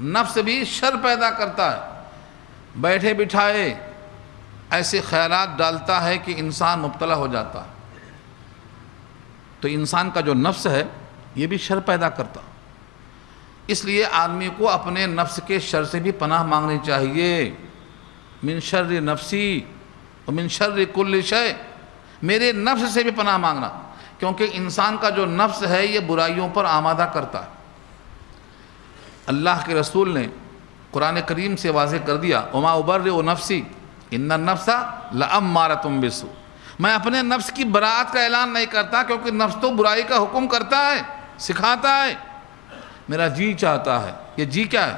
نفس بھی شر پیدا کرتا ہے، بیٹھے بٹھائے ایسے خیالات ڈالتا ہے کہ انسان مبتلا ہو جاتا ہے۔ تو انسان کا جو نفس ہے یہ بھی شر پیدا کرتا، اس لیے آدمی کو اپنے نفس کے شر سے بھی پناہ مانگنی چاہیے۔ من شر نفسی ومن شر کل شے، میرے نفس سے بھی پناہ مانگنا، کیونکہ انسان کا جو نفس ہے یہ برائیوں پر آمادہ کرتا ہے۔ اللہ کے رسول نے قرآن کریم سے واضح کر دیا، وما ابرئ نفسی ان النفس لامارۃ بالسوء، میں اپنے نفس کی براءت کا اعلان نہیں کرتا، کیونکہ نفس تو برائی کا حکم کرتا ہے، سکھاتا ہے، میرا جی چاہتا ہے۔ یہ جی کیا ہے؟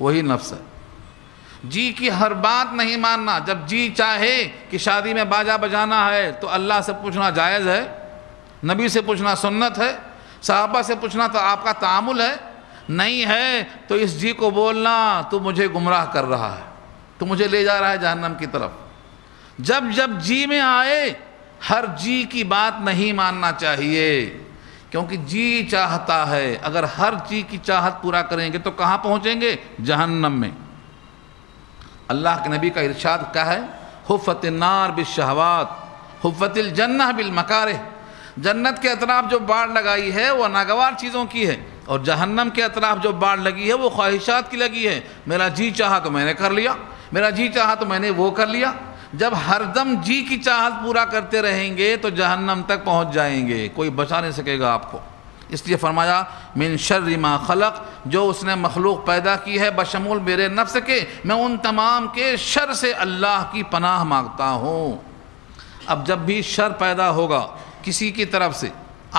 وہی نفس ہے۔ جی کی ہر بات نہیں ماننا۔ جب جی چاہے کہ شادی میں باجا بجانا ہے تو اللہ سے پوچھنا جائز ہے، نبی سے پوچھنا سنت ہے، صحابہ سے پوچھنا تو آپ کا تعامل ہے، نہیں ہے تو اس جی کو بولنا تو مجھے گمراہ کر رہا ہے، تو مجھے لے جا رہا ہے جہنم کی طرف۔ جب جب جی میں آئے ہر جی کی بات نہیں ماننا چاہیے، کیونکہ جی چاہتا ہے، اگر ہر جی کی چاہت پورا کریں گے تو کہاں پہنچیں گے؟ جہنم میں۔ اللہ کے نبی کا ارشاد کیا ہے؟ حفت النار بالشہوات حفت الجنہ بالمکارہ، جنت کے اطراف جو باڑ لگائی ہے وہ ناگوار چیزوں کی ہے، اور جہنم کے اطراف جو باڑ لگی ہے وہ خواہشات کی لگی ہے۔ میرا جی چاہا تو میں نے کر لیا، میرا جی چاہا تو میں نے وہ کر لیا۔ جب ہر دم جی کی چاہت پورا کرتے رہیں گے تو جہنم تک پہنچ جائیں گے، کوئی بچا نہیں سکے گا آپ کو۔ اس لیے فرمایا من شر ما خلق، جو اس نے مخلوق پیدا کی ہے بشمول میرے نفس کے، میں ان تمام کے شر سے اللہ کی پناہ مانگتا ہوں۔ اب جب بھی شر پیدا ہوگا کسی کی طرف سے،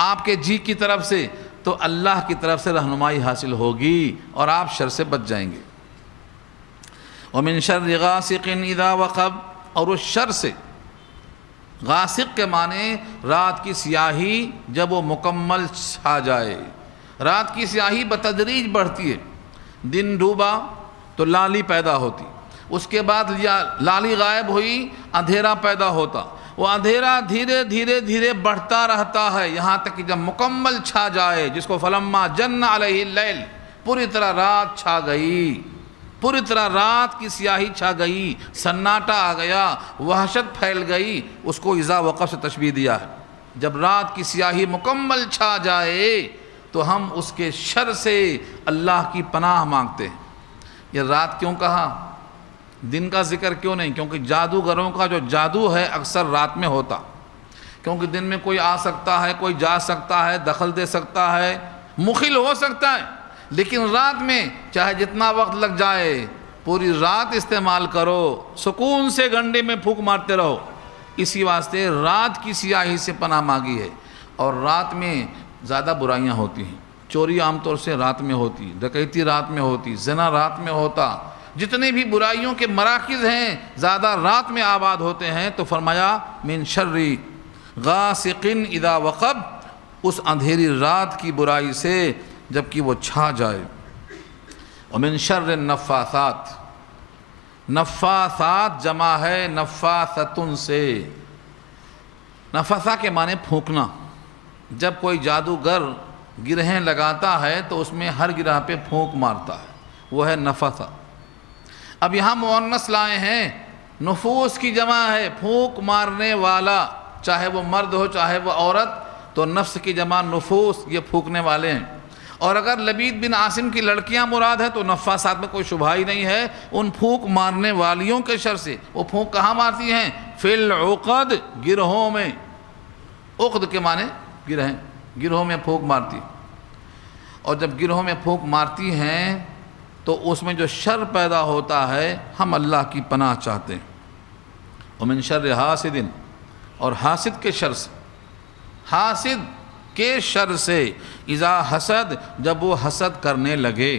آپ کے جی کی طرف سے، تو اللہ کی طرف سے رہنمائی حاصل ہوگی اور آپ شر سے بچ جائیں گے۔ ومن شر غاسق اذا وقب، اور اس شر سے، غاسق کے معنی رات کی سیاہی جب وہ مکمل چھا جائے۔ رات کی سیاہی بتدریج بڑھتی ہے، دن ڈوبا تو لالی پیدا ہوتی، اس کے بعد لالی غائب ہوئی اندھیرا پیدا ہوتا، وہ اندھیرا دھیرے دھیرے دھیرے بڑھتا رہتا ہے یہاں تک کہ جب مکمل چھا جائے، جس کو فلما جن علیہ اللیل، پوری طرح رات چھا گئی، پوری طرح رات کی سیاہی چھا گئی، سناٹا آ گیا، وحشت پھیل گئی، اس کو اذا وقف سے تشبیہ دیا ہے۔ جب رات کی سیاہی مکمل چھا جائے تو ہم اس کے شر سے اللہ کی پناہ مانگتے ہیں۔ یہ رات کیوں کہا؟ دن کا ذکر کیوں نہیں؟ کیونکہ جادوگروں کا جو جادو ہے اکثر رات میں ہوتا، کیونکہ دن میں کوئی آ سکتا ہے، کوئی جا سکتا ہے، دخل دے سکتا ہے، مخل ہو سکتا ہے، لیکن رات میں چاہے جتنا وقت لگ جائے پوری رات استعمال کرو، سکون سے گنڈے میں پھونک مارتے رہو۔ اسی واسطے رات کی سیاہی سے پناہ مانگی ہے۔ اور رات میں زیادہ برائیاں ہوتی ہیں، چوری عام طور سے رات میں ہوتی، ڈکیتی رات میں ہوتی، زنا رات میں ہوتا، جتنے بھی برائیوں کے مراکز ہیں زیادہ رات میں آباد ہوتے ہیں۔ تو فرمایا من شر غاسق اذا وقب، اس اندھیری رات کی برائی سے جبکہ وہ چھا جائے۔ ومن شر النفاثات، نفاثات جمع ہے نفاثتن سے، نفاثہ کے معنی پھونکنا۔ جب کوئی جادوگر گرہیں لگاتا ہے تو اس میں ہر گرہ پہ پھونک مارتا ہے، وہ ہے نفاثہ۔ اب یہاں مؤنث لائے ہیں، نفوس کی جمع ہے پھونک مارنے والا، چاہے وہ مرد ہو چاہے وہ عورت، تو نفس کی جمع نفوس، یہ پھونکنے والے ہیں۔ اور اگر لبید بن عاصم کی لڑکیاں مراد ہے تو نفاسات میں کوئی شبہ ہی نہیں ہے، ان پھونک مارنے والیوں کے شر سے۔ وہ پھونک کہاں مارتی ہیں؟ فی العقد، گرہوں میں۔ عقد کے معنی گرہیں، گرہوں میں پھونک مارتی۔ اور جب گرہوں میں پھونک مارتی ہیں تو اس میں جو شر پیدا ہوتا ہے ہم اللہ کی پناہ چاہتے ہیں۔ ومن شر حاسد، اور حاسد کے شر سے، حاسد کے شر سے، اذا حسد، جب وہ حسد کرنے لگے۔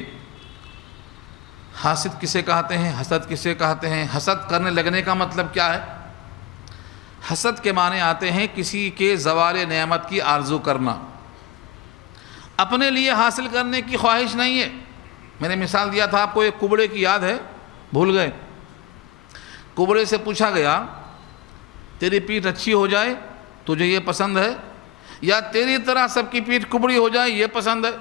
حاسد کسے کہتے ہیں؟ حسد کسے کہتے ہیں؟ حسد کرنے لگنے کا مطلب کیا ہے؟ حسد کے معنی آتے ہیں کسی کے زوال نعمت کی آرزو کرنا، اپنے لیے حاصل کرنے کی خواہش نہیں ہے۔ میں نے مثال دیا تھا آپ کو، ایک کبڑے کی یاد ہے؟ بھول گئے؟ کبڑے سے پوچھا گیا تیری پیٹھ اچھی ہو جائے تجھے یہ پسند ہے، یا تیری طرح سب کی پیٹھ کبڑی ہو جائے یہ پسند ہے؟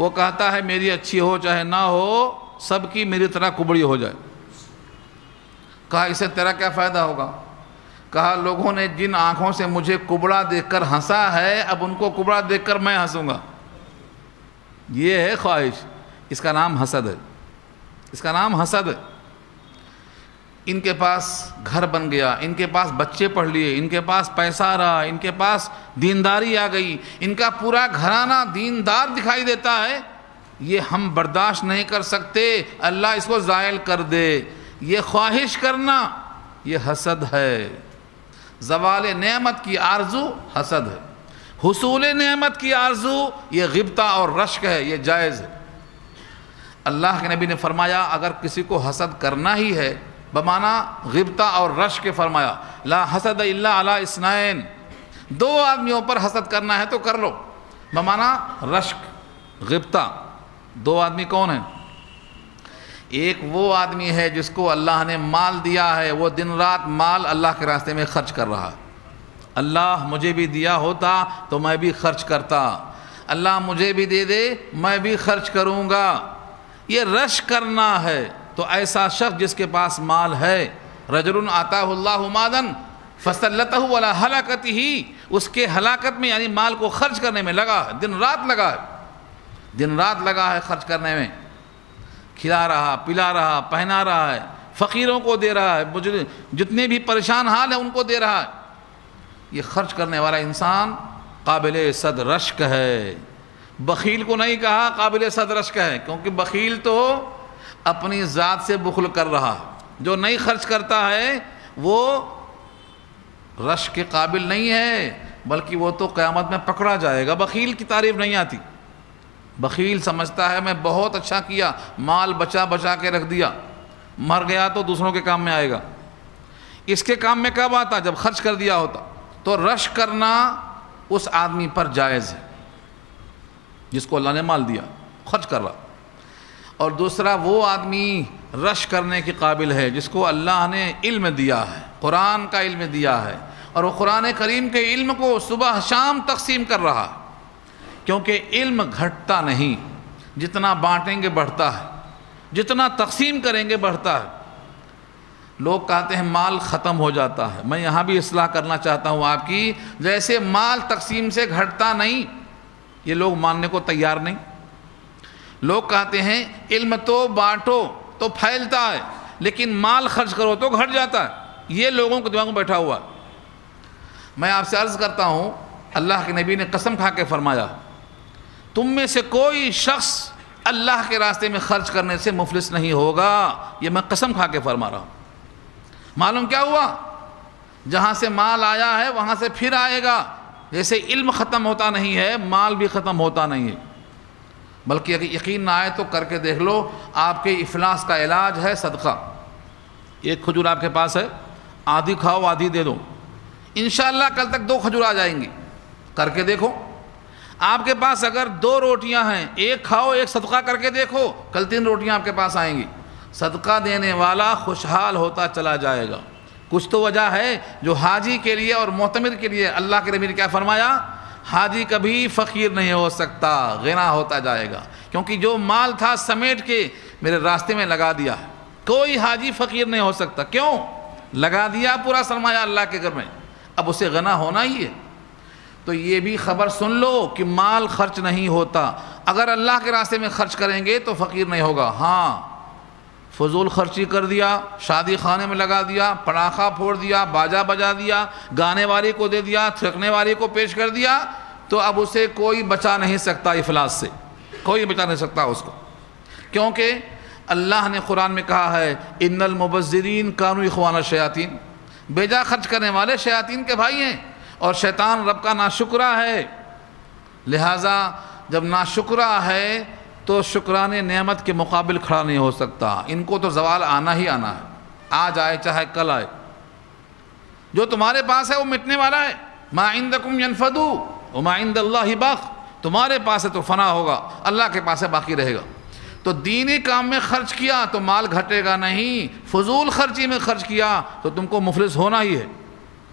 وہ کہتا ہے میری اچھی ہو چاہے نہ ہو، سب کی میری طرح کبڑی ہو جائے۔ کہا اسے تیرا کیا فائدہ ہوگا؟ کہا لوگوں نے جن آنکھوں سے مجھے کبڑا دیکھ کر ہنسا ہے، اب ان کو کبڑا دیکھ کر میں ہنسوں گا۔ یہ ہے خواہش، اس کا نام حسد ہے، اس کا نام حسد ہے۔ ان کے پاس گھر بن گیا، ان کے پاس بچے پڑھ لیے، ان کے پاس پیسہ رہا، ان کے پاس دینداری آ گئی، ان کا پورا گھرانہ دیندار دکھائی دیتا ہے، یہ ہم برداشت نہیں کر سکتے، اللہ اس کو زائل کر دے۔ یہ خواہش کرنا یہ حسد ہے۔ زوال نعمت کی آرزو حسد ہے، حصول نعمت کی آرزو یہ غبطہ اور رشک ہے، یہ جائز ہے۔ اللہ کے نبی نے فرمایا اگر کسی کو حسد کرنا ہی ہے، بمعنی غبطہ اور رشک کے فرمایا لا حسد الا علی اثنین، دو آدمیوں پر حسد کرنا ہے تو کر لو، بمعنی رشک غبطہ۔ دو آدمی کون ہیں؟ ایک وہ آدمی ہے جس کو اللہ نے مال دیا ہے، وہ دن رات مال اللہ کے راستے میں خرچ کر رہا ہے۔ اللہ مجھے بھی دیا ہوتا تو میں بھی خرچ کرتا، اللہ مجھے بھی دے دے میں بھی خرچ کروں گا، یہ رشک کرنا ہے۔ تو ایسا شخص جس کے پاس مال ہے، رجل آتاہ اللہ مالا فسلطہ علی ہلاکتہ، اس کے ہلاکت میں یعنی مال کو خرچ کرنے میں لگا ہے، دن رات لگا ہے، دن رات لگا ہے خرچ کرنے میں، کھلا رہا پلا رہا پہنا رہا ہے، فقیروں کو دے رہا ہے، جتنے بھی پریشان حال ہیں ان کو دے رہا ہے۔ یہ خرچ کرنے والا انسان قابل صد رشک ہے۔ بخیل کو نہیں کہا قابل صد رشک ہے، کیونکہ بخیل تو اپنی ذات سے بخل کر رہا ہے، جو نہیں خرچ کرتا ہے وہ رشک کے قابل نہیں ہے، بلکہ وہ تو قیامت میں پکڑا جائے گا۔ بخیل کی تعریف نہیں آتی، بخیل سمجھتا ہے میں بہت اچھا کیا، مال بچا بچا کے رکھ دیا، مر گیا تو دوسروں کے کام میں آئے گا، اس کے کام میں کب آتا؟ جب خرچ کر دیا ہوتا۔ تو رشک کرنا اس آدمی پر جائز ہے جس کو اللہ نے مال دیا، خرچ کر رہا۔ اور دوسرا وہ آدمی رشک کرنے کے قابل ہے جس کو اللہ نے علم دیا ہے، قرآن کا علم دیا ہے، اور وہ قرآن کریم کے علم کو صبح شام تقسیم کر رہا ہے، کیونکہ علم گھٹتا نہیں، جتنا بانٹیں گے بڑھتا ہے، جتنا تقسیم کریں گے بڑھتا ہے۔ لوگ کہتے ہیں مال ختم ہو جاتا ہے، میں یہاں بھی اصلاح کرنا چاہتا ہوں آپ کی، جیسے مال تقسیم سے گھٹتا نہیں، یہ لوگ ماننے کو تیار نہیں۔ لوگ کہتے ہیں علم تو بانٹو تو پھیلتا ہے، لیکن مال خرچ کرو تو گھٹ جاتا ہے، یہ لوگوں کے دماغ میں بیٹھا ہوا ہے۔ میں آپ سے عرض کرتا ہوں، اللہ کے نبی نے قسم کھا کے فرمایا تم میں سے کوئی شخص اللہ کے راستے میں خرچ کرنے سے مفلس نہیں ہوگا، یہ میں قسم کھا کے فرما رہا ہوں۔ معلوم کیا ہوا؟ جہاں سے مال آیا ہے وہاں سے پھر آئے گا، جیسے علم ختم ہوتا نہیں ہے مال بھی ختم ہوتا نہیں ہے، بلکہ اگر یقین نہ آئے تو کر کے دیکھ لو، آپ کے افلاس کا علاج ہے صدقہ۔ ایک کھجور آپ کے پاس ہے، آدھی کھاؤ آدھی دے دو، انشاءاللہ کل تک 2 کھجور آ جائیں گی، کر کے دیکھو۔ آپ کے پاس اگر 2 روٹیاں ہیں، ایک کھاؤ ایک صدقہ کر کے دیکھو، کل 3 روٹیاں آپ کے پاس آئیں گی۔ صدقہ دینے والا خوشحال ہوتا چلا جائے گا۔ کچھ تو وجہ ہے جو حاجی کے لیے اور معتمر کے لیے اللہ کے نبی نے کیا فرمایا؟ حاجی کبھی فقیر نہیں ہو سکتا، غنی ہوتا جائے گا، کیونکہ جو مال تھا سمیٹ کے میرے راستے میں لگا دیا ہے۔ کوئی حاجی فقیر نہیں ہو سکتا، کیوں؟ لگا دیا پورا سرمایہ اللہ کے گھر میں، اب اسے غنی ہونا ہی ہے۔ تو یہ بھی خبر سن لو کہ مال خرچ نہیں ہوتا، اگر اللہ کے راستے میں خرچ کریں گے تو فقیر نہیں ہوگا۔ ہاں فضول خرچی کر دیا، شادی خانے میں لگا دیا، پڑاخہ پھوڑ دیا، باجا بجا دیا، گانے والے کو دے دیا، تھرکنے والے کو پیش کر دیا، تو اب اسے کوئی بچا نہیں سکتا افلاس سے، کوئی بچا نہیں سکتا اس کو، کیونکہ اللہ نے قرآن میں کہا ہے ان المبذرین کانوا اخوان الشیاطین، بیجا خرچ کرنے والے شیاطین کے بھائی ہیں، اور شیطان رب کا ناشکرا ہے، لہٰذا جب ناشکرا ہے تو شکران نعمت کے مقابل کھڑا نہیں ہو سکتا۔ ان کو تو زوال آنا ہی آنا ہے، آج آئے چاہے کل آئے۔ جو تمہارے پاس ہے وہ مٹنے والا ہے، ما عندکم ینفد وما عند اللہ باق، تمہارے پاس ہے تو فنا ہوگا، اللہ کے پاس ہے باقی رہے گا۔ تو دینی کام میں خرچ کیا تو مال گھٹے گا نہیں، فضول خرچی میں خرچ کیا تو تم کو مفلس ہونا ہی ہے،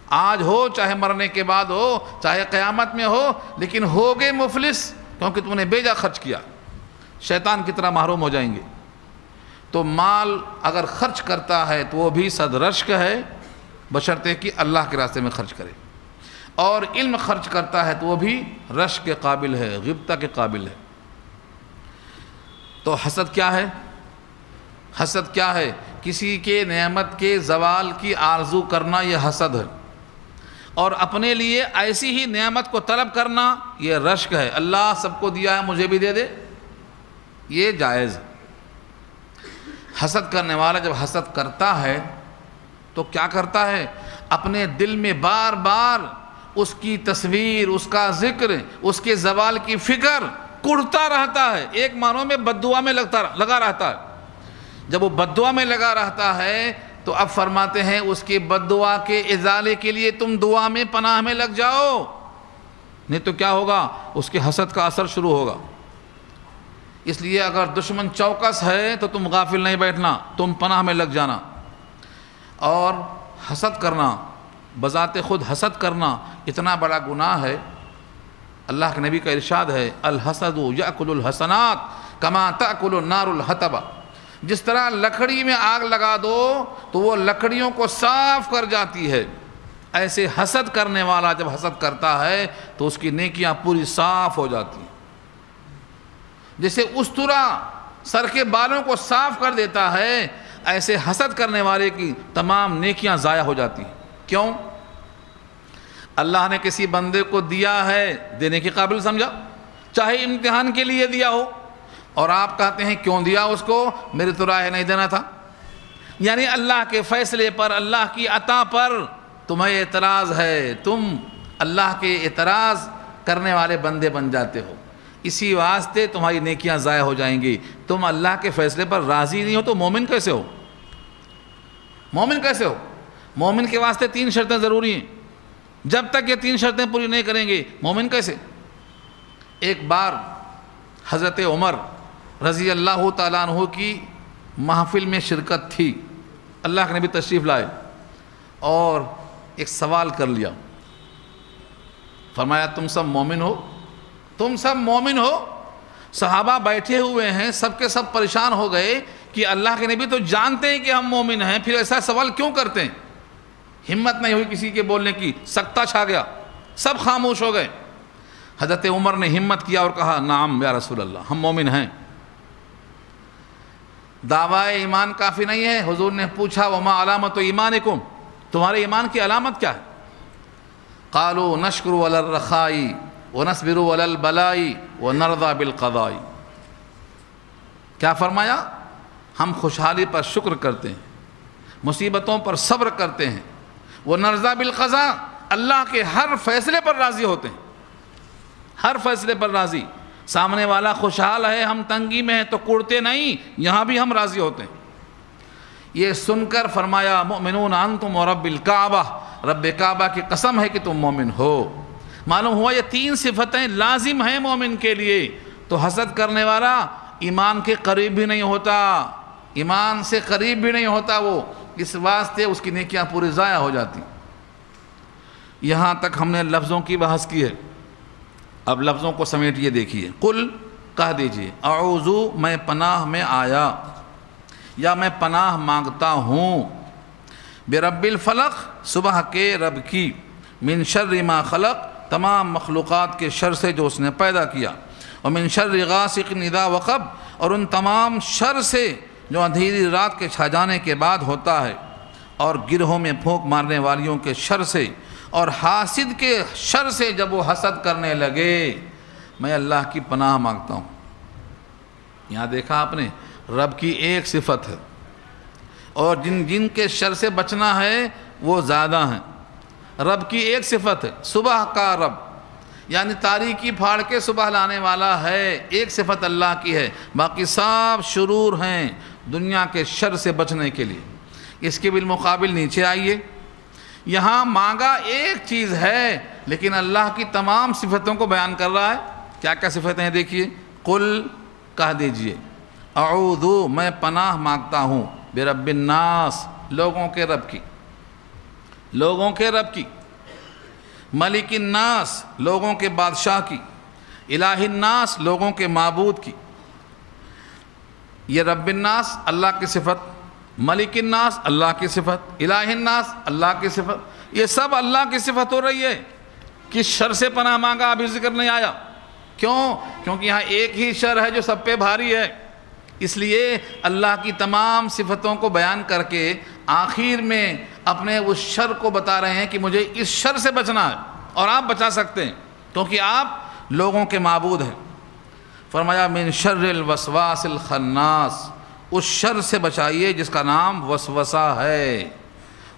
آج ہو چاہے مرنے کے بعد ہو چاہے قیامت میں ہو، لیکن ہوگے مفلس، کیونکہ تم نے بیجا خرچ کیا۔ شیطان کی طرح محروم ہو جائیں گے۔ تو مال اگر خرچ کرتا ہے تو وہ بھی صد رشک ہے، بشرطے کہ اللہ کے راستے میں خرچ کرے، اور علم خرچ کرتا ہے تو وہ بھی رشک کے قابل ہے، غبطہ کے قابل ہے۔ تو حسد کیا ہے؟ حسد کیا ہے؟ کسی کے نعمت کے زوال کی آرزو کرنا، یہ حسد ہے، اور اپنے لیے ایسی ہی نعمت کو طلب کرنا یہ رشک ہے۔ اللہ سب کو دیا ہے، مجھے بھی دے دے، یہ جائز ہے۔ حسد کرنے والا جب حسد کرتا ہے تو کیا کرتا ہے؟ اپنے دل میں بار بار اس کی تصویر، اس کا ذکر، اس کے زوال کی فکر کڑتا رہتا ہے، ایک معنوں میں بد دعا میں لگا رہتا ہے۔ جب وہ بد دعا میں لگا رہتا ہے تو اب فرماتے ہیں اس کی بد دعا کے ازالے کے لیے تم دعا میں پناہ میں لگ جاؤ، نہیں تو کیا ہوگا؟ اس کے حسد کا اثر شروع ہوگا۔ اس لیے اگر دشمن چوکس ہے تو تم غافل نہیں بیٹھنا، تم پناہ میں لگ جانا۔ اور حسد کرنا، بذات خود حسد کرنا اتنا بڑا گناہ ہے۔ اللہ کے نبی کا ارشاد ہے، الحسد یأکل الحسنات کما تأکل النار الحطب۔ جس طرح لکڑی میں آگ لگا دو تو وہ لکڑیوں کو صاف کر جاتی ہے، ایسے حسد کرنے والا جب حسد کرتا ہے تو اس کی نیکیاں پوری صاف ہو جاتی ہیں۔ جیسے استرا سر کے بالوں کو صاف کر دیتا ہے، ایسے حسد کرنے والے کی تمام نیکیاں ضائع ہو جاتی ہیں۔ کیوں؟ اللہ نے کسی بندے کو دیا ہے، دینے کے قابل سمجھا، چاہے امتحان کے لیے دیا ہو، اور آپ کہتے ہیں کیوں دیا اس کو؟ میری تو رائے نہیں دینا تھا۔ یعنی اللہ کے فیصلے پر، اللہ کی عطا پر تمہیں اعتراض ہے، تم اللہ کے اعتراض کرنے والے بندے بن جاتے ہو، اسی واسطے تمہاری نیکیاں ضائع ہو جائیں گی۔ تم اللہ کے فیصلے پر راضی نہیں ہو تو مومن کیسے ہو؟ مومن کیسے ہو؟ مومن کے واسطے 3 شرطیں ضروری ہیں، جب تک یہ 3 شرطیں پوری نہیں کریں گے مومن کیسے؟ ایک بار حضرت عمر رضی اللہ تعالیٰ عنہ کی محفل میں شرکت تھی، اللہ کے نبی تشریف لائے اور ایک سوال کر لیا، فرمایا تم سب مومن ہو؟ تم سب مومن ہو؟ صحابہ بیٹھے ہوئے ہیں، سب کے سب پریشان ہو گئے کہ اللہ کے نبی تو جانتے ہیں کہ ہم مومن ہیں، پھر ایسا سوال کیوں کرتے ہیں؟ ہمت نہیں ہوئی کسی کے بولنے کی، سکتہ چھا گیا، سب خاموش ہو گئے۔ حضرت عمر نے ہمت کیا اور کہا نعم یا رسول اللہ، ہم مومن ہیں۔ دعویٰ ایمان کافی نہیں ہے، حضور نے پوچھا وما علامت ایمانکم، تمہارے ایمان کی علامت کیا ہے؟ قالوا نشکر علی الرخاء ونصبر علی البلاء ونرضى بالقضاء۔ کیا فرمایا؟ ہم خوشحالی پر شکر کرتے ہیں، مصیبتوں پر صبر کرتے ہیں، ونرضى بالقضاء، اللہ کے ہر فیصلے پر راضی ہوتے ہیں، ہر فیصلے پر راضی۔ سامنے والا خوشحال ہے، ہم تنگی میں ہیں تو کوڑتے نہیں، یہاں بھی ہم راضی ہوتے ہیں۔ یہ سن کر فرمایا مؤمنون انتم ورب الکعبہ، رب کعبہ کی قسم ہے کہ تم مومن ہو۔ معلوم ہوا یہ 3 صفتیں لازم ہیں مومن کے لیے، تو حسد کرنے والا ایمان کے قریب بھی نہیں ہوتا، ایمان سے قریب بھی نہیں ہوتا وہ، اس واسطے اس کی نیکیاں پوری ضائع ہو جاتی۔ یہاں تک ہم نے لفظوں کی بحث کی ہے، اب لفظوں کو سمیٹیے دیکھیے۔ قل کہہ دیجئے، اعوذ میں پناہ میں آیا یا میں پناہ مانگتا ہوں، برب الفلق صبح کے رب کی، من شر ما خلق تمام مخلوقات کے شر سے جو اس نے پیدا کیا، اور من شر غاسق اذا وقب اور ان تمام شر سے جو اندھیری رات کے چھا جانے کے بعد ہوتا ہے، اور گرہوں میں پھونک مارنے والیوں کے شر سے، اور حاسد کے شر سے جب وہ حسد کرنے لگے، میں اللہ کی پناہ مانگتا ہوں۔ یہاں دیکھا آپ نے، رب کی ایک صفت ہے، اور جن کے شر سے بچنا ہے وہ زیادہ ہیں۔ رب کی ایک صفت ہے، صبح کا رب، یعنی تاریکی پھاڑ کے صبح لانے والا ہے، ایک صفت اللہ کی ہے، باقی سب شرور ہیں دنیا کے شر سے بچنے کے لیے۔ اس کے بالمقابل نیچے آئیے، یہاں مانگا ایک چیز ہے لیکن اللہ کی تمام صفتوں کو بیان کر رہا ہے۔ کیا کیا صفتیں ہیں دیکھیے، قل کہہ دیجئے، اعوذ میں پناہ مانگتا ہوں، برب الناس لوگوں کے رب کی، لوگوں کے رب کی، ملک الناس لوگوں کے بادشاہ کی، الہ الناس لوگوں کے معبود کی، یہ رب الناس اللہ کی صفت، ملک الناس اللہ کی صفت، الہ الناس اللہ کی صفت، یہ سب اللہ کی صفت ہو رہی ہے۔ کس شر سے پناہ مانگا ابھی ذکر نہیں آیا، کیوں؟ کیونکہ یہاں ایک ہی شر ہے جو سب پہ بھاری ہے، اس لیے اللہ کی تمام صفتوں کو بیان کر کے آخر میں اپنے اس شر کو بتا رہے ہیں کہ مجھے اس شر سے بچنا ہے، اور آپ بچا سکتے ہیں کیونکہ آپ لوگوں کے معبود ہیں۔ فرمایا من شر الوسواس الخناس، اس شر سے بچائیے جس کا نام وسوسہ ہے۔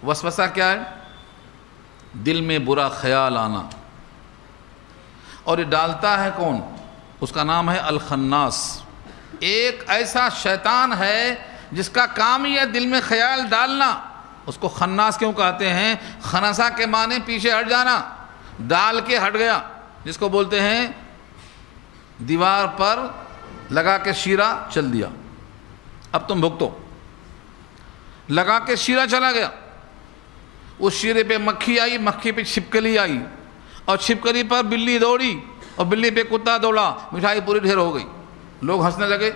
وسوسہ کیا ہے؟ دل میں برا خیال آنا، اور یہ ڈالتا ہے کون؟ اس کا نام ہے الخناس۔ ایک ایسا شیطان ہے جس کا کام ہی ہے دل میں خیال ڈالنا، اس کو خناس کیوں کہتے ہیں؟ خنسا کے معنی پیچھے ہٹ جانا، ڈال کے ہٹ گیا، جس کو بولتے ہیں دیوار پر لگا کے شیرہ چل دیا، اب تم بھگتو، لگا کے شیرہ چلا گیا، اس شیرے پہ مکھی آئی، مکھی پہ چھپکلی آئی، اور چھپکلی پر بلی دوڑی، اور بلی پہ کتا دوڑا، مٹھائی پوری ڈھیر ہو گئی، لوگ ہنسنے لگے،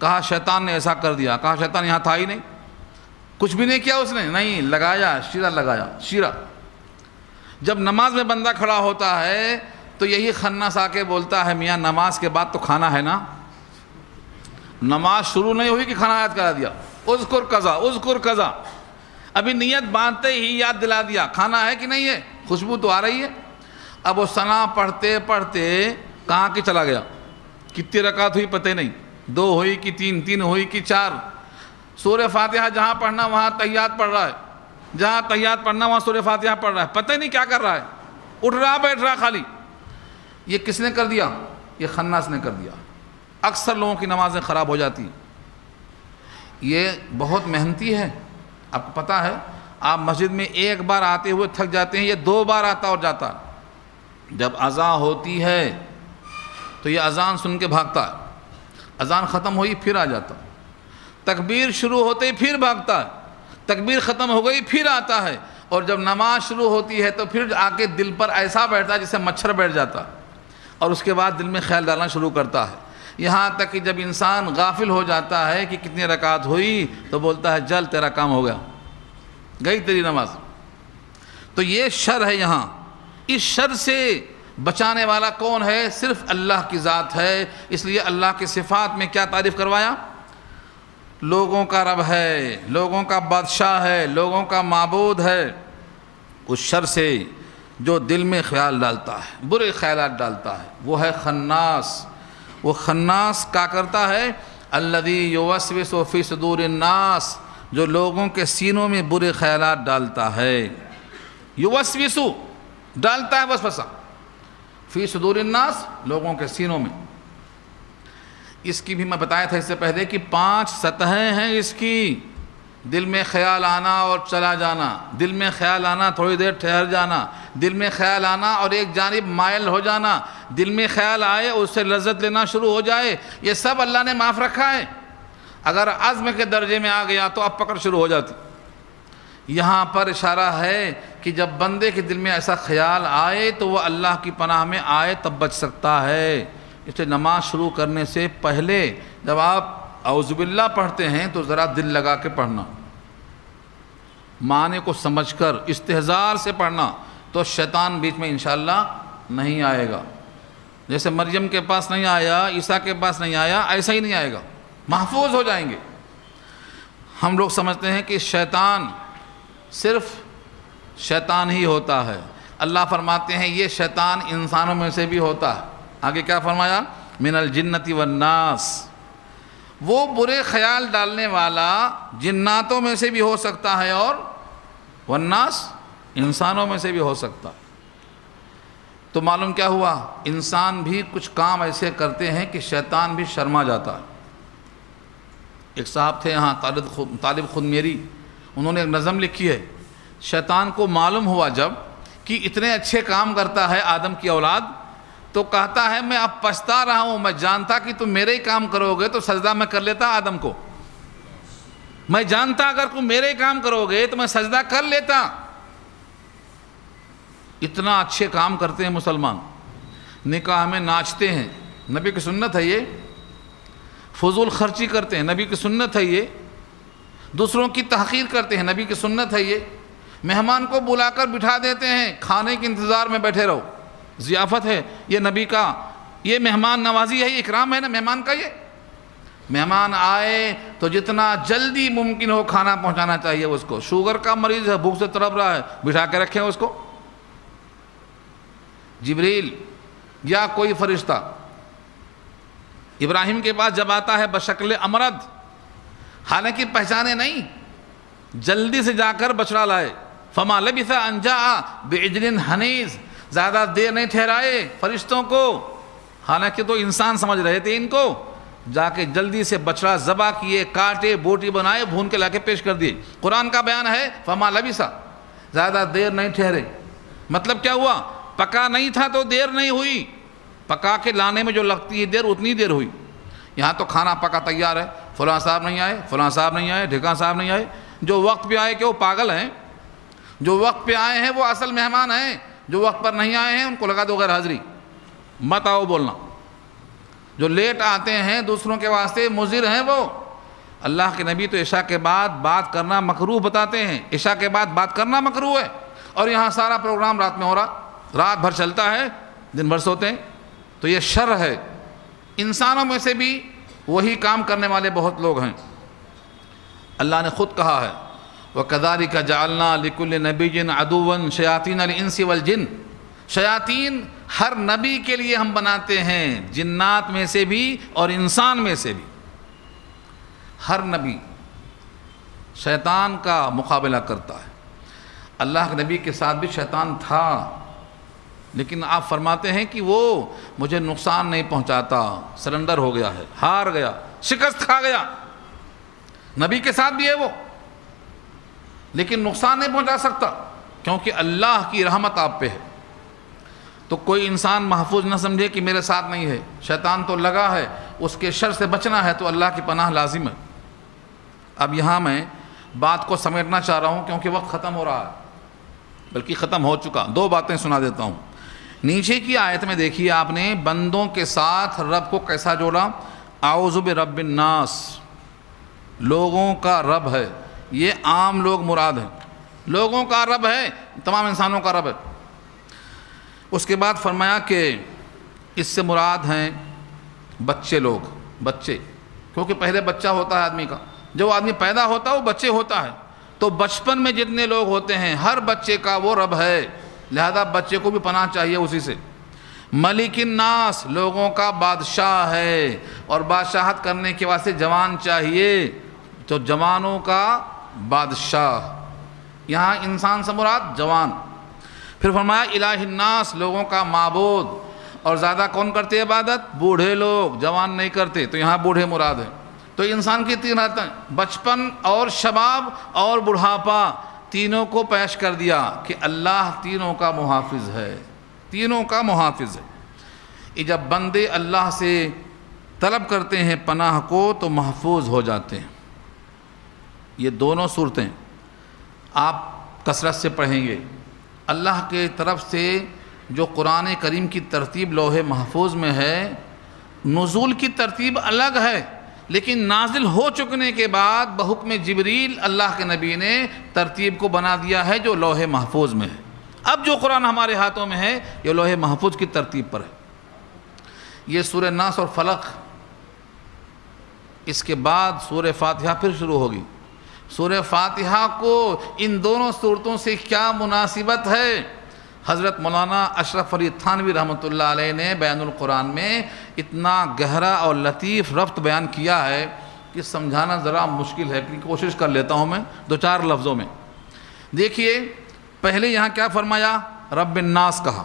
کہا شیطان نے ایسا کر دیا، کہا شیطان یہاں تھا ہی نہیں، کچھ بھی نہیں کیا اس نے، نہیں لگایا، شیرہ لگایا، شیرہ۔ جب نماز میں بندہ کھڑا ہوتا ہے تو یہی خناس آ کے بولتا ہے میاں نماز کے بعد تو کھانا ہے نا، نماز شروع نہیں ہوئی کہ کھانا یاد کرا دیا، اذکر قضا اذکر قضا، ابھی نیت باندھتے ہی یاد دلا دیا کھانا ہے کہ نہیں ہے، خوشبو تو آ رہی ہے۔ اب وہ ثنا پڑھتے پڑھتے کہاں کی چلا گیا، کتنی رکعت ہوئی پتہ نہیں، 2 ہوئی کہ 3، 3 ہوئی کہ 4، سورہ فاتحہ جہاں پڑھنا وہاں تحیات پڑھ رہا ہے، جہاں تحیات پڑھنا وہاں سورہ فاتحہ پڑھ رہا ہے، پتہ نہیں کیا کر رہا ہے، اٹھ رہا بیٹھ رہا خالی۔ یہ کس نے کر دیا؟ یہ خناس نے کر دیا۔ اکثر لوگوں کی نمازیں خراب ہو جاتی ہیں، یہ بہت محنتی ہے، آپ کو پتہ ہے، آپ مسجد میں ایک بار آتے ہوئے تھک جاتے ہیں، یہ 2 بار آتا اور جاتا ہے۔ جب اذان ہوتی ہے تو یہ اذان سن کے بھاگتا ہے، اذان ختم ہوئی پھر آ جاتا، تکبیر شروع ہوتے ہی پھر بھاگتا ہے، تکبیر ختم ہو گئی پھر آتا ہے، اور جب نماز شروع ہوتی ہے تو پھر آ کے دل پر ایسا بیٹھتا ہے جسے مچھر بیٹھ جاتا ہے، اور اس کے بعد دل میں خیال ڈالنا شروع کرتا ہے، یہاں تک کہ جب انسان غافل ہو جاتا ہے کہ کتنی رکعت ہوئی تو بولتا ہے جل تیرا کام ہو گیا، گئی تیری نماز۔ تو یہ شر ہے یہاں، اس شر سے بچانے والا کون ہے؟ صرف اللہ کی ذات ہے، اس لیے اللہ کی صفات میں کیا تعریف کروایا؟ لوگوں کا رب ہے، لوگوں کا بادشاہ ہے، لوگوں کا معبود ہے، اس شر سے جو دل میں خیال ڈالتا ہے، برے خیالات ڈالتا ہے، وہ ہے خناس۔ وہ خناس کیا کرتا ہے؟ الذی یوسوس فی صدور الناس، جو لوگوں کے سینوں میں برے خیالات ڈالتا ہے، یوسوس ڈالتا ہے وسوسہ، فی صدور الناس لوگوں کے سینوں میں۔ اس کی بھی میں بتایا تھا اس سے پہلے کہ 5 سطحیں ہیں اس کی، دل میں خیال آنا اور چلا جانا، دل میں خیال آنا تھوڑی دیر ٹھہر جانا، دل میں خیال آنا اور ایک جانب مائل ہو جانا، دل میں خیال آئے اس سے لذت لینا شروع ہو جائے، یہ سب اللہ نے معاف رکھا ہے۔ اگر عزم کے درجے میں آ گیا تو اب پکڑ شروع ہو جاتی۔ یہاں پر اشارہ ہے کہ جب بندے کے دل میں ایسا خیال آئے تو وہ اللہ کی پناہ میں آئے تب بچ سکتا ہے۔ اس لیے نماز شروع کرنے سے پہلے جب آپ اعوذ باللہ پڑھتے ہیں تو ذرا دل لگا کے پڑھنا، معنی کو سمجھ کر استحضار سے پڑھنا، تو شیطان بیچ میں انشاءاللہ نہیں آئے گا۔ جیسے مریم کے پاس نہیں آیا، عیسیٰ کے پاس نہیں آیا، ایسا ہی نہیں آئے گا، محفوظ ہو جائیں گے۔ ہم لوگ سمجھتے ہیں کہ شیطان صرف شیطان ہی ہوتا ہے، اللہ فرماتے ہیں یہ شیطان انسانوں میں سے بھی ہوتا ہے۔ آگے کیا فرمایا؟ من الجنۃ والناس، وہ برے خیال ڈالنے والا جناتوں میں سے بھی ہو سکتا ہے، اور والناس انسانوں میں سے بھی ہو سکتا ہے۔ تو معلوم کیا ہوا؟ انسان بھی کچھ کام ایسے کرتے ہیں کہ شیطان بھی شرما جاتا ہے۔ ایک صاحب تھے یہاں طالب خود میری، انہوں نے ایک نظم لکھی ہے، شیطان کو معلوم ہوا جب کہ اتنے اچھے کام کرتا ہے آدم کی اولاد، تو کہتا ہے میں اب پچھتا رہا ہوں، میں جانتا کہ تم میرے ہی کام کرو گے تو سجدہ میں کر لیتا آدم کو، میں جانتا اگر تم میرے ہی کام کرو گے تو میں سجدہ کر لیتا۔ اتنا اچھے کام کرتے ہیں مسلمان، نکاح میں ناچتے ہیں، نبی کی سنت ہے یہ، فضول خرچی کرتے ہیں، نبی کی سنت ہے یہ، دوسروں کی تحقیر کرتے ہیں، نبی کی سنت ہے یہ، مہمان کو بلا کر بٹھا دیتے ہیں، کھانے کے انتظار میں بیٹھے رہو، ضیافت ہے یہ نبی کا، یہ مہمان نوازی ہے، یہ اکرام ہے نا مہمان کا۔ یہ مہمان آئے تو جتنا جلدی ممکن ہو کھانا پہنچانا چاہیے اس کو، شوگر کا مریض ہے، بھوک سے تڑپ رہا ہے، بٹھا کے رکھیں اس کو۔ جبریل یا کوئی فرشتہ ابراہیم کے پاس جب آتا ہے بشکل امرد، حالانکہ پہچانے نہیں، جلدی سے جا کر بچڑا لائے، فما لبث ان جاء بعجل حنیذ، زیادہ دیر نہیں ٹھہرائے فرشتوں کو، حالانکہ تو انسان سمجھ رہے تھے ان کو، جا کے جلدی سے بچڑا ذبح کیے، کاٹے، بوٹی بنائے، بھون کے لا کے پیش کر دیے۔ قرآن کا بیان ہے فما لبث، زیادہ دیر نہیں ٹھہرے، مطلب کیا ہوا؟ پکا نہیں تھا تو دیر نہیں ہوئی، پکا کے لانے میں جو لگتی ہے دیر اتنی دیر ہوئی۔ یہاں تو کھانا پکا تیار ہے، فلاں صاحب نہیں آئے، فلاں صاحب نہیں آئے، ڈھکا صاحب نہیں آئے، جو وقت پہ آئے کہ وہ پاگل ہیں، جو وقت پہ آئے ہیں وہ اصل مہمان ہیں، جو وقت پر نہیں آئے ہیں ان کو لگا دو غیر حاضری، مت آؤ بولنا۔ جو لیٹ آتے ہیں دوسروں کے واسطے مضر ہیں وہ۔ اللہ کے نبی تو عشاء کے بعد بات کرنا مکروہ بتاتے ہیں، عشاء کے بعد بات کرنا مکروہ ہے، اور یہاں سارا پروگرام رات میں ہو رہا، رات بھر چلتا ہے، دن بھر سوتے ہیں، تو یہ شر ہے۔ انسانوں میں سے بھی وہی کام کرنے والے بہت لوگ ہیں۔ اللہ نے خود کہا ہے وَكَذَلِكَ جَعَلْنَا لِكُلِّ نَبِيٍّ عَدُوًّا شَيَاطِينَ الْإِنسِ وَالْجِنِّ، شیاطین ہر نبی کے لیے ہم بناتے ہیں، جنات میں سے بھی اور انسان میں سے بھی۔ ہر نبی شیطان کا مقابلہ کرتا ہے۔ اللہ کے نبی کے ساتھ بھی شیطان تھا، لیکن آپ فرماتے ہیں کہ وہ مجھے نقصان نہیں پہنچاتا، سرنڈر ہو گیا ہے، ہار گیا، شکست کھا گیا۔ نبی کے ساتھ بھی ہے وہ، لیکن نقصان نہیں پہنچا سکتا، کیونکہ اللہ کی رحمت آپ پہ ہے۔ تو کوئی انسان محفوظ نہ سمجھے کہ میرے ساتھ نہیں ہے، شیطان تو لگا ہے، اس کے شر سے بچنا ہے تو اللہ کی پناہ لازم ہے۔ اب یہاں میں بات کو سمیٹنا چاہ رہا ہوں کیونکہ وقت ختم ہو رہا ہے، بلکہ ختم ہو چکا۔ دو باتیں سنا دیتا ہوں۔ نیچے کی آیت میں دیکھیے آپ نے بندوں کے ساتھ رب کو کیسا جوڑا، اعوذ برب الناس، لوگوں کا رب ہے، یہ عام لوگ مراد ہیں، لوگوں کا رب ہے، تمام انسانوں کا رب ہے۔ اس کے بعد فرمایا کہ اس سے مراد ہیں بچے لوگ، بچے، کیونکہ پہلے بچہ ہوتا ہے آدمی کا، جب آدمی پیدا ہوتا ہے وہ بچے ہوتا ہے، تو بچپن میں جتنے لوگ ہوتے ہیں ہر بچے کا وہ رب ہے، لہذا بچے کو بھی پناہ چاہیے اسی سے۔ ملک الناس، لوگوں کا بادشاہ ہے، اور بادشاہت کرنے کے واسطے جوان چاہیے، تو جوانوں کا بادشاہ، یہاں انسان سے مراد جوان۔ پھر فرمایا الہ الناس، لوگوں کا معبود، اور زیادہ کون کرتے عبادت؟ بوڑھے لوگ، جوان نہیں کرتے، تو یہاں بوڑھے مراد ہیں۔ تو انسان کی تین حالتیں، بچپن اور شباب اور بڑھاپا، تینوں کو پیش کر دیا کہ اللہ تینوں کا محافظ ہے، تینوں کا محافظ ہے۔ یہ جب بندے اللہ سے طلب کرتے ہیں پناہ کو تو محفوظ ہو جاتے ہیں۔ یہ دونوں صورتیں آپ کثرت سے پڑھیں گے۔ اللہ کے طرف سے جو قرآن کریم کی ترتیب لوح محفوظ میں ہے، نزول کی ترتیب الگ ہے، لیکن نازل ہو چکنے کے بعد بحکم جبریل اللہ کے نبی نے ترتیب کو بنا دیا ہے جو لوح محفوظ میں ہے۔ اب جو قرآن ہمارے ہاتھوں میں ہے یہ لوح محفوظ کی ترتیب پر ہے۔ یہ سورہ ناس اور فلق، اس کے بعد سورہ فاتحہ پھر شروع ہوگی۔ سورہ فاتحہ کو ان دونوں صورتوں سے کیا مناسبت ہے؟ حضرت مولانا اشرف علی تھانوی رحمۃ اللہ علیہ نے بیان القرآن میں اتنا گہرا اور لطیف ربط بیان کیا ہے کہ سمجھانا ذرا مشکل ہے، کہ کوشش کر لیتا ہوں میں دو چار لفظوں میں۔ دیکھیے پہلے یہاں کیا فرمایا؟ رب الناس کہا،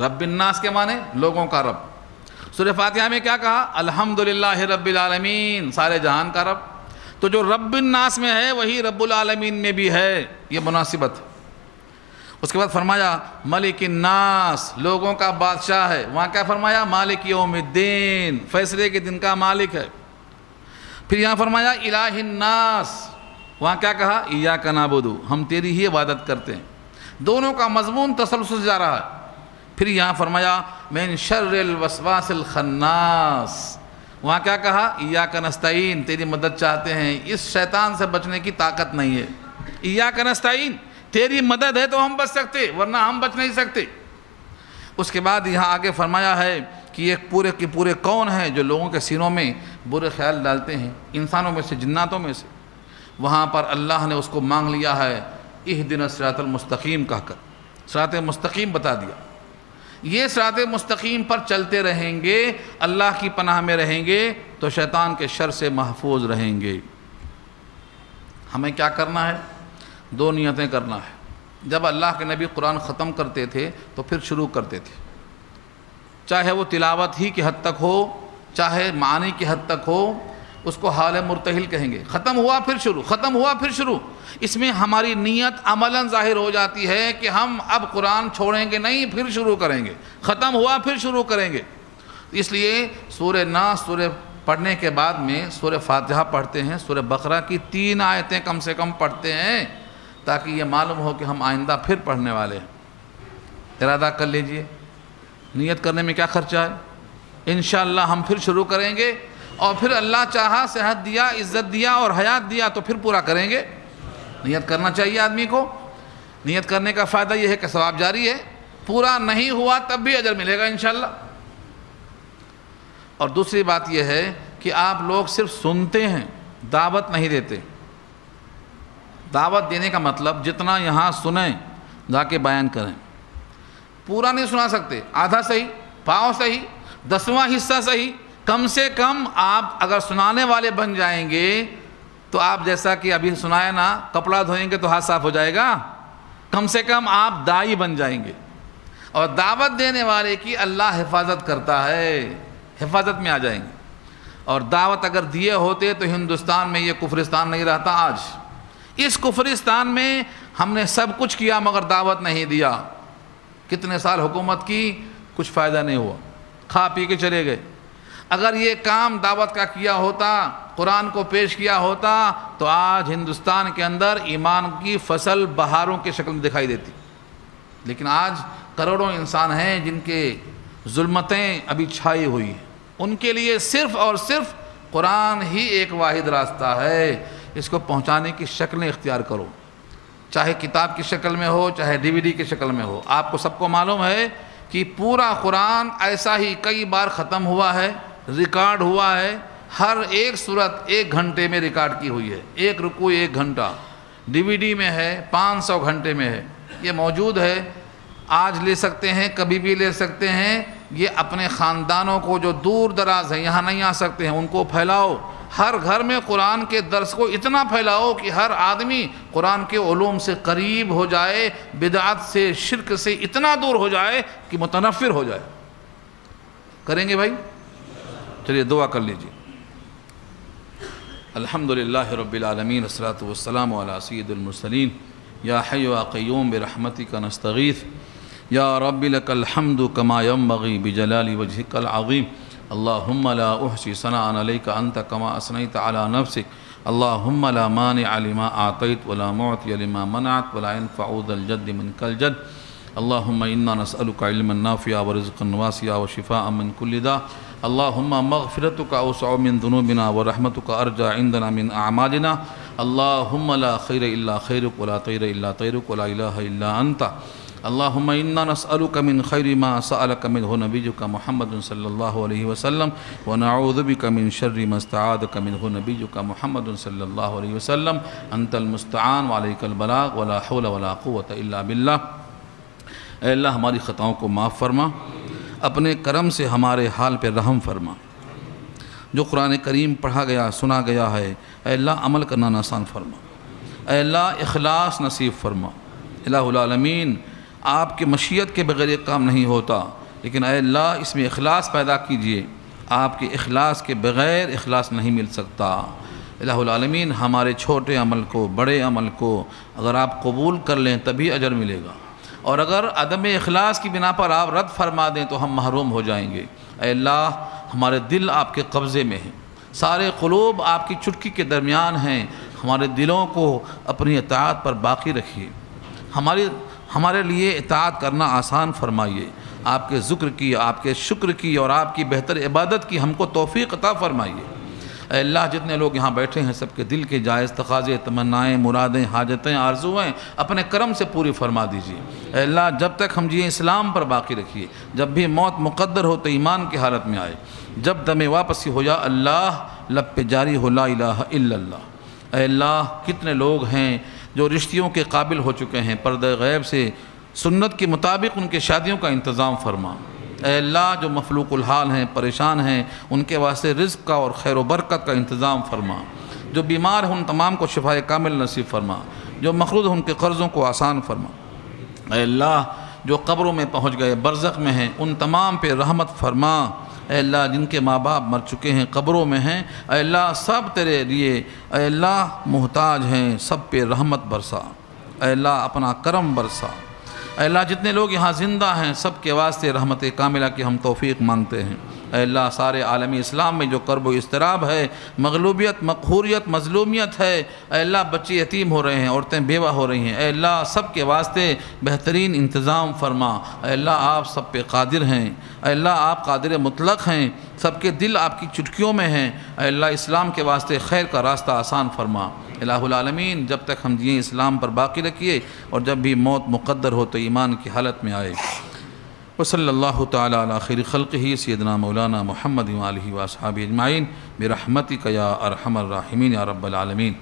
رب الناس کے معنی لوگوں کا رب۔ سورہ فاتحہ میں کیا کہا؟ الحمدللہ رب العالمین، سارے جہان کا رب۔ تو جو رب الناس میں ہے وہی رب العالمین میں بھی ہے، یہ مناسبت ہے۔ اس کے بعد فرمایا ملک الناس، لوگوں کا بادشاہ ہے، وہاں کیا فرمایا؟ مالک یوم الدین، فیصلے کے دن کا مالک ہے۔ پھر یہاں فرمایا الہ الناس، وہاں کیا کہا؟ ایاک نعبد، ہم تیری ہی عبادت کرتے ہیں۔ دونوں کا مضمون تسلسل جا رہا ہے۔ پھر یہاں فرمایا من شر الوسواس الخناس، وہاں کیا کہا؟ ایاک نستعین، تیری مدد چاہتے ہیں، اس شیطان سے بچنے کی طاقت نہیں ہے۔ ایاک نستعین، تیری مدد ہے تو ہم بچ سکتے، ورنہ ہم بچ نہیں سکتے۔ اس کے بعد یہاں آگے فرمایا ہے کہ ایک پورے کے پورے کون ہیں جو لوگوں کے سینوں میں برے خیال ڈالتے ہیں، انسانوں میں سے، جناتوں میں سے۔ وہاں پر اللہ نے اس کو مانگ لیا ہے اہدنا الصراط المستقیم کہہ کر، صراط مستقیم بتا دیا۔ یہ صراط مستقیم پر چلتے رہیں گے، اللہ کی پناہ میں رہیں گے تو شیطان کے شر سے محفوظ رہیں گے۔ ہمیں کیا کرنا ہے؟ دو نیتیں کرنا ہے۔ جب اللہ کے نبی قرآن ختم کرتے تھے تو پھر شروع کرتے تھے، چاہے وہ تلاوت ہی کی حد تک ہو، چاہے معانی کی حد تک ہو، اس کو حال مرتحل کہیں گے۔ ختم ہوا پھر شروع، ختم ہوا پھر شروع۔ اس میں ہماری نیت عملاً ظاہر ہو جاتی ہے کہ ہم اب قرآن چھوڑیں گے نہیں، پھر شروع کریں گے، ختم ہوا پھر شروع کریں گے۔ اس لیے سورہ ناس سورہ پڑھنے کے بعد میں سورہ فاتحہ پڑھتے ہیں، سورہ بقرہ کی 3 آیتیں کم سے کم پڑھتے ہیں، تاکہ یہ معلوم ہو کہ ہم آئندہ پھر پڑھنے والے ہیں۔ ارادہ کر لیجئے، نیت کرنے میں کیا خرچہ ہے؟ انشاءاللہ ہم پھر شروع کریں گے، اور پھر اللہ چاہا صحت دیا، عزت دیا اور حیات دیا تو پھر پورا کریں گے۔ نیت کرنا چاہیے آدمی کو۔ نیت کرنے کا فائدہ یہ ہے کہ ثواب جاری ہے، پورا نہیں ہوا تب بھی اجر ملے گا انشاءاللہ۔ اور دوسری بات یہ ہے کہ آپ لوگ صرف سنتے ہیں، دعوت نہیں دیتے۔ دعوت دینے کا مطلب جتنا یہاں سنیں جا کے بیان کریں۔ پورا نہیں سنا سکتے، آدھا صحیح، پاؤں صحیح، 10واں حصہ صحیح، کم سے کم آپ اگر سنانے والے بن جائیں گے تو آپ جیسا کہ ابھی سنایا نا، کپڑا دھوئیں گے تو ہاتھ صاف ہو جائے گا، کم سے کم آپ داعی بن جائیں گے۔ اور دعوت دینے والے کی اللہ حفاظت کرتا ہے، حفاظت میں آ جائیں گے۔ اور دعوت اگر دیے ہوتے تو ہندوستان میں یہ کفرستان نہیں رہتا آج۔ اس کفرستان میں ہم نے سب کچھ کیا مگر دعوت نہیں دیا۔ کتنے سال حکومت کی، کچھ فائدہ نہیں ہوا، کھا پی کے چلے گئے۔ اگر یہ کام دعوت کا کیا ہوتا، قرآن کو پیش کیا ہوتا تو آج ہندوستان کے اندر ایمان کی فصل بہاروں کے شکل میں دکھائی دیتی۔ لیکن آج کروڑوں انسان ہیں جن کے ظلمتیں ابھی چھائی ہوئی ہیں، ان کے لیے صرف اور صرف قرآن ہی ایک واحد راستہ ہے۔ اس کو پہنچانے کی شکلیں اختیار کرو، چاہے کتاب کی شکل میں ہو، چاہے DVD کی شکل میں ہو۔ آپ کو سب کو معلوم ہے کہ پورا قرآن ایسا ہی کئی بار ختم ہوا ہے، ریکارڈ ہوا ہے، ہر ایک سورت 1 گھنٹے میں ریکارڈ کی ہوئی ہے، ایک رکوع 1 گھنٹہ، DVD میں ہے 500 گھنٹے میں ہے، یہ موجود ہے۔ آج لے سکتے ہیں، کبھی بھی لے سکتے ہیں۔ یہ اپنے خاندانوں کو جو دور دراز ہیں، یہاں نہیں آ سکتے ہیں، ان کو پھیلاؤ۔ ہر گھر میں قرآن کے درس کو اتنا پھیلاؤ کہ ہر آدمی قرآن کے علوم سے قریب ہو جائے، بدعت سے، شرک سے اتنا دور ہو جائے کہ متنفر ہو جائے۔ کریں گے بھائی؟ چلیے دعا کر لیجیے۔ الحمدللہ رب العالمین، والصلاۃ والسلام علی سید المرسلین، یا حی یا قیوم برحمتک نستغیث، یا رب لک الحمد کما ینبغی بجلال وجہک العظیم، اللہم لا احصی ثناء علیک انت کما اثنیت علی نفسک، اللہم لا مانع لما اعطیت ولا معطی لما منعت ولا ينفع ذا الجد منک الجد، اللہم انا نسألک علما نافعا ورزقا واسعا وشفاء من کل داء، اللہم مغفرتک اوسع من ذنوبنا ورحمتک ارجى عندنا من اعمالنا، اللہم لا خیر الا خیرک ولا طیر الا طیرک ولا الہ الا انت، اللہم انا نسألک من خیر ما سألک منہ نبیک محمد صلی اللہ علیہ وسلم، ونعوذ بک من شر ما استعاذک منہ نبیک محمد صلی اللہ علیہ وسلم، انت المستعان وعلیک البلاغ ولا حول ولا قوة الا باللہ۔ اے اللہ ہماری خطاؤں کو معاف فرما، اپنے کرم سے ہمارے حال پہ رحم فرما۔ جو قرآن کریم پڑھا گیا، سنا گیا ہے، اے اللہ عمل کرنا آسان فرما، اے اللہ اخلاص نصیب فرما۔ الہ العالمین، آپ کی مشیت کے بغیر یہ کام نہیں ہوتا، لیکن اے اللہ اس میں اخلاص پیدا کیجئے، آپ کے اخلاص کے بغیر اخلاص نہیں مل سکتا۔ الہ العالمین، ہمارے چھوٹے عمل کو، بڑے عمل کو اگر آپ قبول کر لیں تبھی اجر ملے گا، اور اگر عدم اخلاص کی بنا پر آپ رد فرما دیں تو ہم محروم ہو جائیں گے۔ اے اللہ، ہمارے دل آپ کے قبضے میں ہیں، سارے قلوب آپ کی چٹکی کے درمیان ہیں، ہمارے دلوں کو اپنی اطاعت پر باقی رکھیے، ہمارے لیے اطاعت کرنا آسان فرمائیے، آپ کے ذکر کی، آپ کے شکر کی اور آپ کی بہتر عبادت کی ہم کو توفیق عطا فرمائیے۔ اے اللہ جتنے لوگ یہاں بیٹھے ہیں سب کے دل کے جائز تقاضے، تمنائیں، مرادیں، حاجتیں، آرزویں اپنے کرم سے پوری فرما دیجیے۔ اے اللہ جب تک ہم جیے اسلام پر باقی رکھیے، جب بھی موت مقدر ہو تو ایمان کی حالت میں آئے، جب دم واپسی ہو یا اللہ لب پہ جاری ہو لا الہ الا اللہ۔ اے اللہ کتنے لوگ ہیں جو رشتیوں کے قابل ہو چکے ہیں، پردہ غیب سے سنت کے مطابق ان کے شادیوں کا انتظام فرما۔ اے اللہ جو مفلوق الحال ہیں، پریشان ہیں، ان کے واسطے رزق کا اور خیر و برکت کا انتظام فرما۔ جو بیمار ہیں ان تمام کو شفائے کامل نصیب فرما، جو مقروض ہیں ان کے قرضوں کو آسان فرما۔ اے اللہ جو قبروں میں پہنچ گئے، برزخ میں ہیں، ان تمام پہ رحمت فرما۔ اے اللہ جن کے ماں باپ مر چکے ہیں، قبروں میں ہیں، اے اللہ سب تیرے لیے اے اللہ محتاج ہیں، سب پہ رحمت برسا۔ اے اللہ اپنا کرم برسا۔ اے اللہ جتنے لوگ یہاں زندہ ہیں سب کے واسطے رحمت کاملہ کی ہم توفیق مانگتے ہیں۔ اے اللہ سارے عالمی اسلام میں جو کرب و اضطراب ہے، مغلوبیت، مقہوریت، مظلومیت ہے، اے اللہ بچے یتیم ہو رہے ہیں، عورتیں بیوہ ہو رہی ہیں، اے اللہ سب کے واسطے بہترین انتظام فرما۔ اے اللہ آپ سب پہ قادر ہیں، اے اللہ آپ قادر مطلق ہیں، سب کے دل آپ کی چٹکیوں میں ہیں۔ اے اللہ اسلام کے واسطے خیر کا راستہ آسان فرما۔ الہ العالمین جب تک ہم جییں اسلام پر باقی رکھیے، اور جب بھی موت مقدر ہو تو ایمان کی حالت میں آئے۔ وصلی اللہ تعالی علی خیر خلقہ سیدنا مولانا محمد وآلہ واصحابہ اجمعین برحمتک یا ارحم الراحمین یا رب العالمین۔